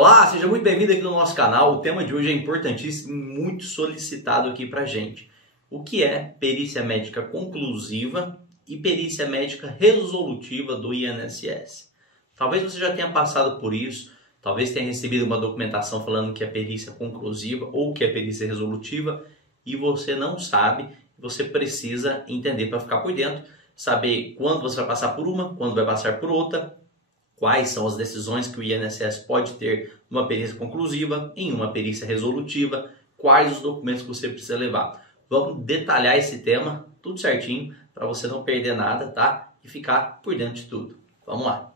Olá, seja muito bem-vindo aqui no nosso canal. O tema de hoje é importantíssimo e muito solicitado aqui pra gente. O que é perícia médica conclusiva e perícia médica resolutiva do INSS? Talvez você já tenha passado por isso, talvez tenha recebido uma documentação falando que é perícia conclusiva ou que é perícia resolutiva e você não sabe, você precisa entender para ficar por dentro, saber quando você vai passar por uma, quando vai passar por outra, quais são as decisões que o INSS pode ter numa perícia conclusiva, em uma perícia resolutiva, quais os documentos que você precisa levar. Vamos detalhar esse tema tudo certinho para você não perder nada, tá? E ficar por dentro de tudo. Vamos lá!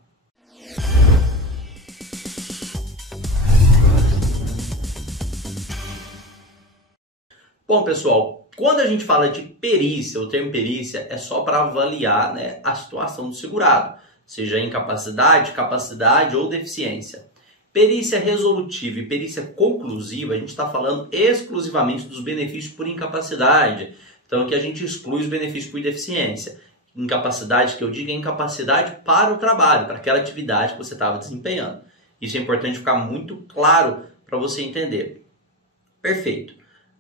Bom, pessoal, quando a gente fala de perícia, o termo perícia é só para avaliar, né, a situação do segurado, seja incapacidade, capacidade ou deficiência. Perícia resolutiva e perícia conclusiva, a gente está falando exclusivamente dos benefícios por incapacidade. Então, aqui a gente exclui os benefícios por deficiência. Incapacidade, que eu digo, é incapacidade para o trabalho, para aquela atividade que você estava desempenhando. Isso é importante ficar muito claro para você entender. Perfeito.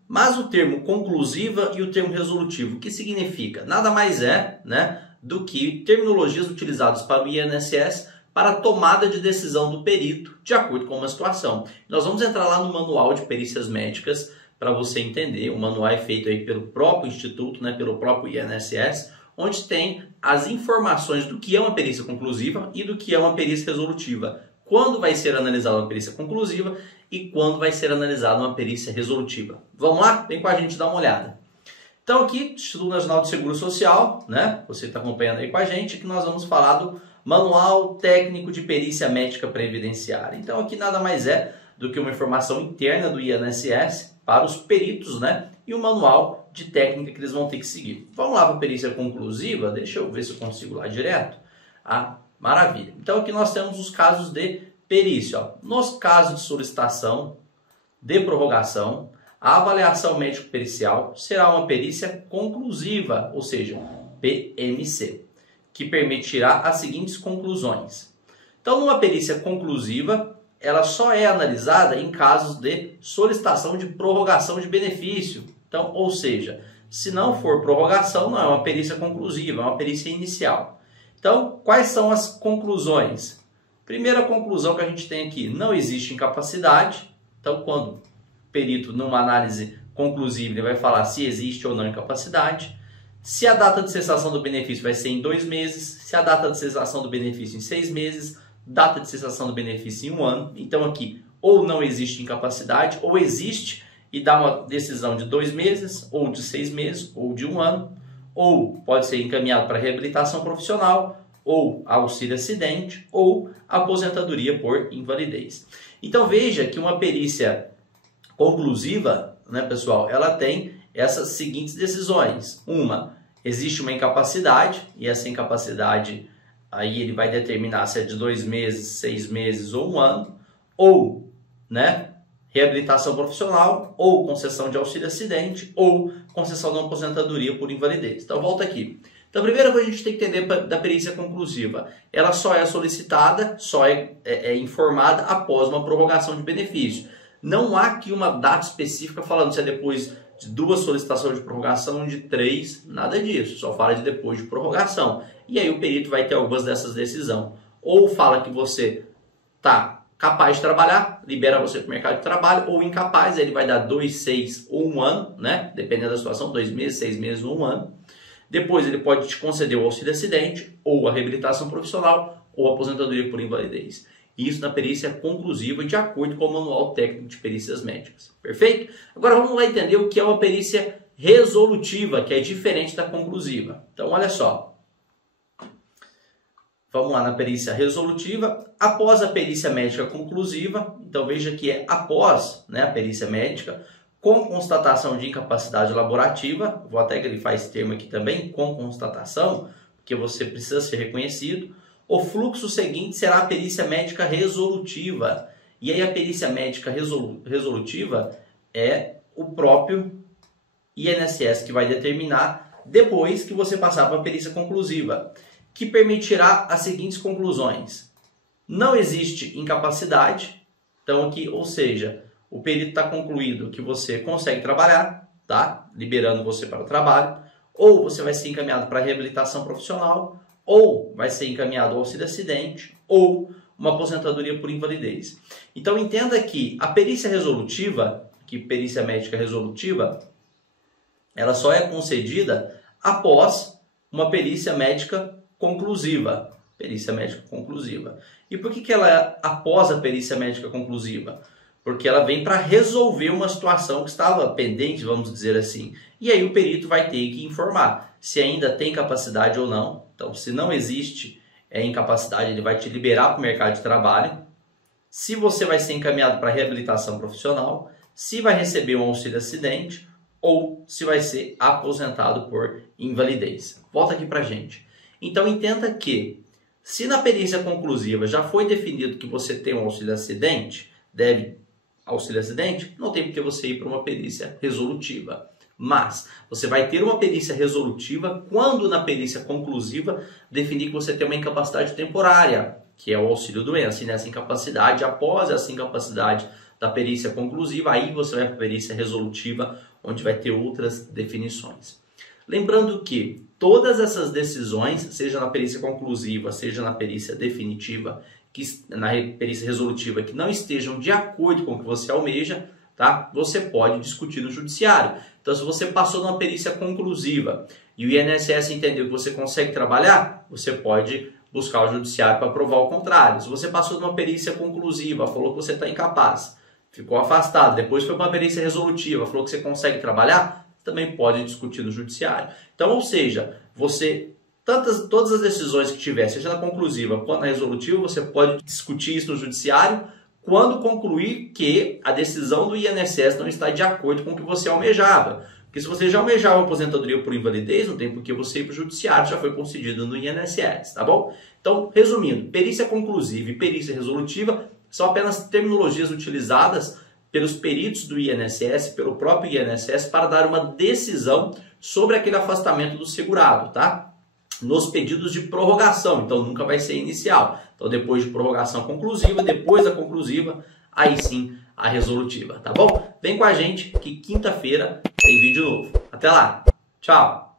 Mas o termo conclusiva e o termo resolutivo, o que significa? Nada mais é, né, do que terminologias utilizadas para o INSS para a tomada de decisão do perito de acordo com uma situação. Nós vamos entrar lá no manual de perícias médicas para você entender. O manual é feito aí pelo próprio Instituto, né, pelo próprio INSS, onde tem as informações do que é uma perícia conclusiva e do que é uma perícia resolutiva. Quando vai ser analisada uma perícia conclusiva e quando vai ser analisada uma perícia resolutiva. Vamos lá? Vem com a gente dar uma olhada. Então aqui, Instituto Nacional de Seguro Social, né? Você está acompanhando aí com a gente, que nós vamos falar do Manual Técnico de Perícia Médica Previdenciária. Então aqui nada mais é do que uma informação interna do INSS para os peritos, né? E o manual de técnica que eles vão ter que seguir. Vamos lá para a perícia conclusiva, deixa eu ver se eu consigo lá direto. Ah, maravilha. Então aqui nós temos os casos de perícia. Ó. Nos casos de solicitação, de prorrogação, a avaliação médico-pericial será uma perícia conclusiva, ou seja, PMC, que permitirá as seguintes conclusões. Então, numa perícia conclusiva, ela só é analisada em casos de solicitação de prorrogação de benefício. Então, ou seja, se não for prorrogação, não é uma perícia conclusiva, é uma perícia inicial. Então, quais são as conclusões? Primeira conclusão que a gente tem aqui, não existe incapacidade. Então, quando perito, numa análise conclusiva, ele vai falar se existe ou não incapacidade, se a data de cessação do benefício vai ser em 2 meses, se a data de cessação do benefício em 6 meses, data de cessação do benefício em 1 ano. Então aqui, ou não existe incapacidade, ou existe e dá uma decisão de 2 meses, ou de 6 meses, ou de 1 ano, ou pode ser encaminhado para reabilitação profissional, ou auxílio acidente, ou aposentadoria por invalidez. Então veja que uma perícia conclusiva, né, pessoal, ela tem essas seguintes decisões. Uma, existe uma incapacidade, e essa incapacidade aí ele vai determinar se é de 2 meses, 6 meses ou 1 ano, ou, né, reabilitação profissional, ou concessão de auxílio acidente, ou concessão de uma aposentadoria por invalidez. Então, volta aqui. Então, a primeira coisa que a gente tem que entender da perícia conclusiva, ela só é solicitada, só é informada após uma prorrogação de benefício. Não há aqui uma data específica falando se é depois de 2 solicitações de prorrogação, de 3, nada disso. Só fala de depois de prorrogação. E aí o perito vai ter algumas dessas decisões. Ou fala que você está capaz de trabalhar, libera você para o mercado de trabalho, ou incapaz, aí ele vai dar 2, 6 ou 1 ano, né? Dependendo da situação, 2 meses, 6 meses ou 1 ano. Depois ele pode te conceder o auxílio acidente, ou a reabilitação profissional, ou a aposentadoria por invalidez. Isso na perícia conclusiva, de acordo com o Manual Técnico de Perícias Médicas. Perfeito? Agora vamos lá entender o que é uma perícia resolutiva, que é diferente da conclusiva. Então, olha só. Vamos lá na perícia resolutiva. Após a perícia médica conclusiva, então veja que é após, né, a perícia médica, com constatação de incapacidade laborativa, vou até grifar esse termo aqui também, com constatação, porque você precisa ser reconhecido. O fluxo seguinte será a perícia médica resolutiva. E aí a perícia médica resolutiva é o próprio INSS que vai determinar depois que você passar para a perícia conclusiva, que permitirá as seguintes conclusões. Não existe incapacidade, Então aqui, ou seja, o perito está concluído que você consegue trabalhar, tá? Liberando você para o trabalho, ou você vai ser encaminhado para reabilitação profissional, ou vai ser encaminhado ao auxílio-acidente, ou uma aposentadoria por invalidez. Então entenda que a perícia resolutiva, que perícia médica resolutiva, ela só é concedida após uma perícia médica conclusiva. Perícia médica conclusiva. E por que ela é após a perícia médica conclusiva? Porque ela vem para resolver uma situação que estava pendente, vamos dizer assim. E aí o perito vai ter que informar se ainda tem capacidade ou não. Então, se não existe incapacidade, ele vai te liberar para o mercado de trabalho. Se você vai ser encaminhado para reabilitação profissional, se vai receber um auxílio-acidente ou se vai ser aposentado por invalidez. Volta aqui para a gente. Então, entenda que se na perícia conclusiva já foi definido que você tem um auxílio-acidente, deve auxílio-acidente, não tem por que você ir para uma perícia resolutiva. Mas você vai ter uma perícia resolutiva quando na perícia conclusiva definir que você tem uma incapacidade temporária, que é o auxílio-doença. E nessa incapacidade, após essa incapacidade da perícia conclusiva, aí você vai para a perícia resolutiva, onde vai ter outras definições. Lembrando que todas essas decisões, seja na perícia conclusiva, seja na perícia definitiva, na perícia resolutiva, que não estejam de acordo com o que você almeja, tá? Você pode discutir no judiciário. Então, se você passou numa perícia conclusiva e o INSS entendeu que você consegue trabalhar, você pode buscar o judiciário para provar o contrário. Se você passou numa perícia conclusiva, falou que você está incapaz, ficou afastado, depois foi para uma perícia resolutiva, falou que você consegue trabalhar, também pode discutir no judiciário. Então, ou seja, todas as decisões que tiver, seja na conclusiva quanto na resolutiva, você pode discutir isso no judiciário quando concluir que a decisão do INSS não está de acordo com o que você almejava. Porque se você já almejava a aposentadoria por invalidez, não tem por que você ir para o judiciário, já foi concedido no INSS, tá bom? Então, resumindo, perícia conclusiva e perícia resolutiva são apenas terminologias utilizadas pelos peritos do INSS, pelo próprio INSS, para dar uma decisão sobre aquele afastamento do segurado, tá? Nos pedidos de prorrogação, então nunca vai ser inicial. Então depois de prorrogação conclusiva, depois da conclusiva, aí sim a resolutiva, tá bom? Vem com a gente que quinta-feira tem vídeo novo. Até lá, tchau!